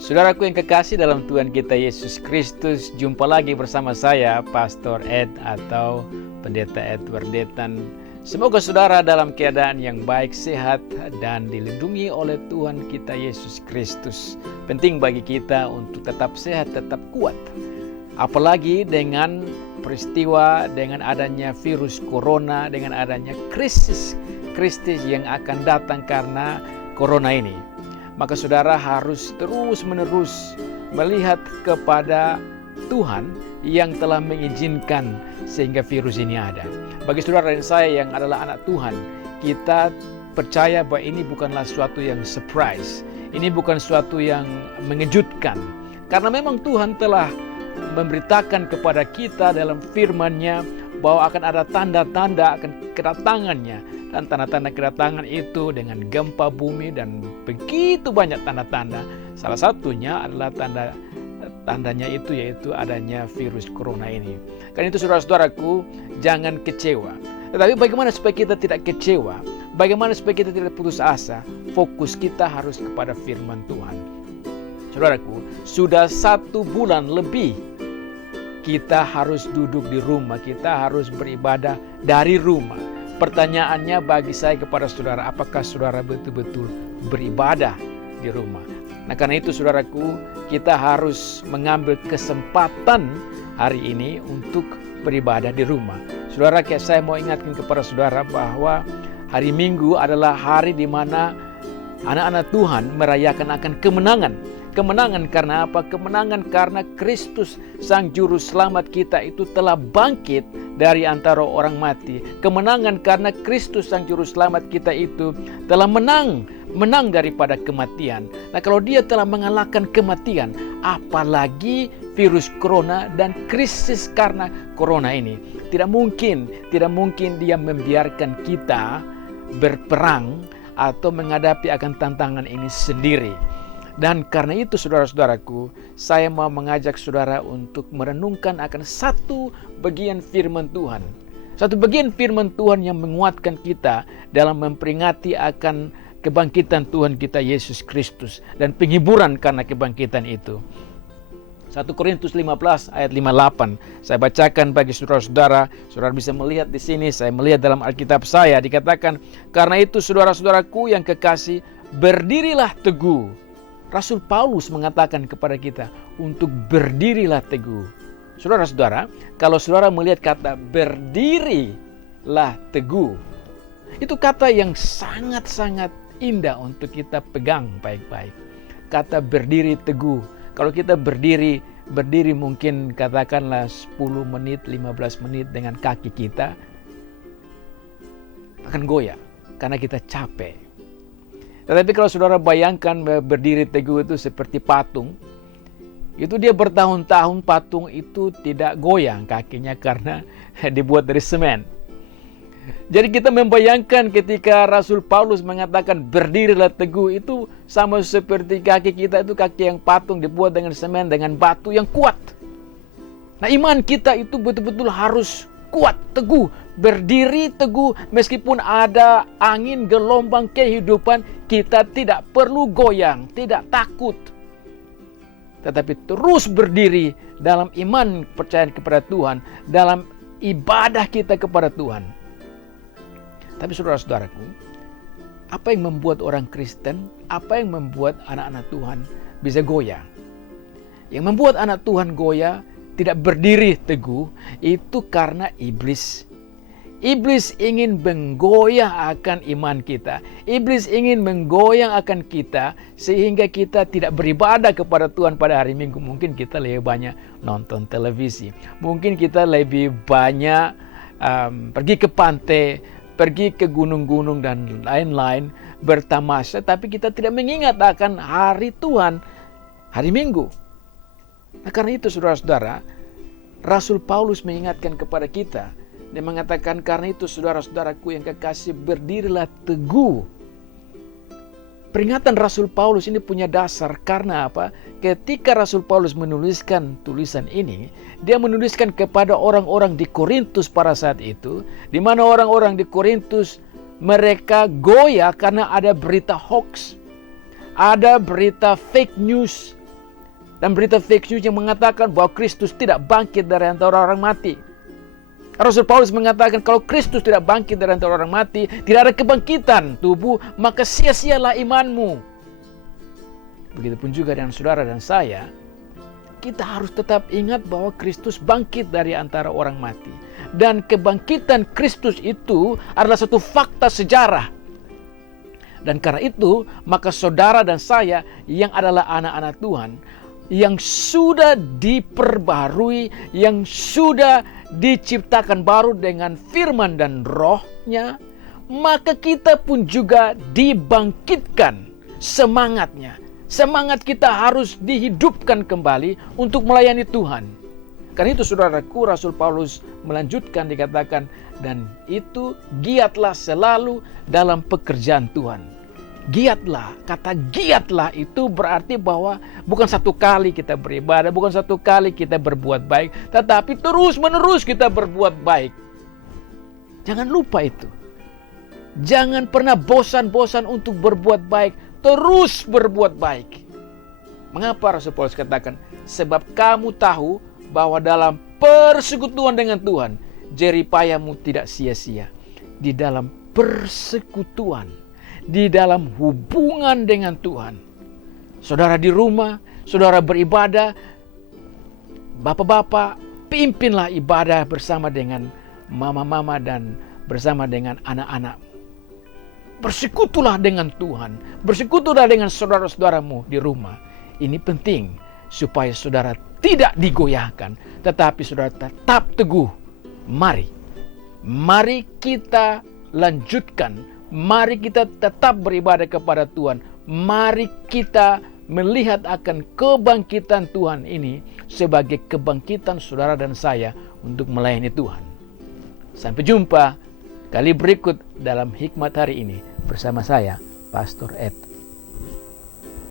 Saudaraku yang kekasih dalam Tuhan kita Yesus Kristus, jumpa lagi bersama saya, Pastor Ed atau Pendeta Edward Detan. Semoga saudara dalam keadaan yang baik, sehat, dan dilindungi oleh Tuhan kita Yesus Kristus. Penting bagi kita untuk tetap sehat, tetap kuat. Apalagi dengan peristiwa, dengan adanya virus corona, dengan adanya krisis yang akan datang karena corona ini. Maka saudara harus terus-menerus melihat kepada Tuhan yang telah mengizinkan sehingga virus ini ada. Bagi saudara dan saya yang adalah anak Tuhan, kita percaya bahwa ini bukanlah suatu yang surprise. Ini bukan suatu yang mengejutkan. Karena memang Tuhan telah memberitakan kepada kita dalam firman-Nya bahwa akan ada tanda-tanda akan kedatangannya. Dan tanda-tanda kedatangan itu dengan gempa bumi dan begitu banyak tanda-tanda. Salah satunya adalah tandanya itu yaitu adanya virus corona ini. Karena itu saudara-saudaraku, jangan kecewa. Tetapi bagaimana supaya kita tidak kecewa? Bagaimana supaya kita tidak putus asa? Fokus kita harus kepada firman Tuhan. Saudaraku, sudah 1 bulan lebih kita harus duduk di rumah. Kita harus beribadah dari rumah. Pertanyaannya bagi saya kepada saudara, apakah saudara betul-betul beribadah di rumah? Nah, karena itu saudaraku, kita harus mengambil kesempatan hari ini untuk beribadah di rumah. Saudara, saya mau ingatkan kepada saudara bahwa hari Minggu adalah hari di mana anak-anak Tuhan merayakan akan kemenangan. Kemenangan karena apa? Kemenangan karena Kristus Sang Juru Selamat kita itu telah bangkit dari antara orang mati. Kemenangan karena Kristus Sang Juru Selamat kita itu telah menang daripada kematian. Nah, kalau dia telah mengalahkan kematian, apalagi virus corona dan krisis karena corona ini. Tidak mungkin dia membiarkan kita berperang atau menghadapi akan tantangan ini sendiri. Dan karena itu saudara-saudaraku, saya mau mengajak saudara untuk merenungkan akan satu bagian firman Tuhan. Satu bagian firman Tuhan yang menguatkan kita dalam memperingati akan kebangkitan Tuhan kita Yesus Kristus dan penghiburan karena kebangkitan itu. 1 Korintus 15 ayat 58. Saya bacakan bagi saudara-saudara. Saudara bisa melihat di sini, saya melihat dalam Alkitab saya dikatakan, "Karena itu saudara-saudaraku yang kekasih, berdirilah teguh." Rasul Paulus mengatakan kepada kita untuk berdirilah teguh. Saudara-saudara, kalau saudara melihat kata berdirilah teguh, itu kata yang sangat-sangat indah untuk kita pegang baik-baik. Kata berdiri teguh. Kalau kita berdiri mungkin katakanlah 10 menit, 15 menit dengan kaki kita akan goyah karena kita capek. Tetapi kalau saudara bayangkan berdiri teguh itu seperti patung, itu dia bertahun-tahun patung itu tidak goyang kakinya karena dibuat dari semen. Jadi kita membayangkan ketika Rasul Paulus mengatakan berdirilah teguh, itu sama seperti kaki kita itu kaki yang patung dibuat dengan semen, dengan batu yang kuat. Nah, iman kita itu betul-betul harus kuat, teguh, berdiri teguh meskipun ada angin gelombang kehidupan, kita tidak perlu goyang, tidak takut. Tetapi terus berdiri dalam iman percaya kepada Tuhan, dalam ibadah kita kepada Tuhan. Tapi saudara-saudaraku, apa yang membuat orang Kristen, apa yang membuat anak-anak Tuhan bisa goyah? Yang membuat anak Tuhan goyah, tidak berdiri teguh, itu karena iblis. Iblis ingin menggoyah akan iman kita. Iblis ingin menggoyang akan kita sehingga kita tidak beribadah kepada Tuhan pada hari Minggu. Mungkin kita lebih banyak nonton televisi. Mungkin kita lebih banyak pergi ke pantai, pergi ke gunung-gunung dan lain-lain bertamasya. Tapi kita tidak mengingat akan hari Tuhan, hari Minggu. Nah, karena itu saudara-saudara, Rasul Paulus mengingatkan kepada kita. Dia mengatakan, karena itu saudara-saudaraku yang kekasih, berdirilah teguh. Peringatan Rasul Paulus ini punya dasar karena apa? Ketika Rasul Paulus menuliskan tulisan ini, dia menuliskan kepada orang-orang di Korintus pada saat itu, di mana orang-orang di Korintus mereka goyah karena ada berita hoax, ada berita fake news dan berita fake news yang mengatakan bahwa Kristus tidak bangkit dari antara orang mati. Rasul Paulus mengatakan kalau Kristus tidak bangkit dari antara orang mati, tidak ada kebangkitan tubuh, maka sia-sialah imanmu. Begitupun juga dengan saudara dan saya, kita harus tetap ingat bahwa Kristus bangkit dari antara orang mati. Dan kebangkitan Kristus itu adalah satu fakta sejarah. Dan karena itu, maka saudara dan saya yang adalah anak-anak Tuhan, yang sudah diperbarui, yang sudah diciptakan baru dengan firman dan rohnya, maka kita pun juga dibangkitkan semangatnya. Semangat kita harus dihidupkan kembali untuk melayani Tuhan. Karena itu saudaraku, Rasul Paulus melanjutkan dikatakan, dan itu giatlah selalu dalam pekerjaan Tuhan. Giatlah, kata giatlah itu berarti bahwa bukan satu kali kita beribadah, bukan satu kali kita berbuat baik, tetapi terus-menerus kita berbuat baik. Jangan lupa itu. Jangan pernah bosan-bosan untuk berbuat baik, terus berbuat baik. Mengapa Rasul Paulus katakan? Sebab kamu tahu bahwa dalam persekutuan dengan Tuhan, jeripayamu tidak sia-sia. Di dalam persekutuan, di dalam hubungan dengan Tuhan. Saudara di rumah, saudara beribadah, bapak-bapak, pimpinlah ibadah bersama dengan mama-mama dan bersama dengan anak-anak. Bersekutulah dengan Tuhan, bersekutulah dengan saudara-saudaramu di rumah. Ini penting supaya saudara tidak digoyahkan, tetapi saudara tetap teguh. Mari kita lanjutkan. Mari kita tetap beribadah kepada Tuhan. Mari kita melihat akan kebangkitan Tuhan ini sebagai kebangkitan saudara dan saya untuk melayani Tuhan. Sampai jumpa kali berikut dalam hikmat hari ini bersama saya, Pastor Ed.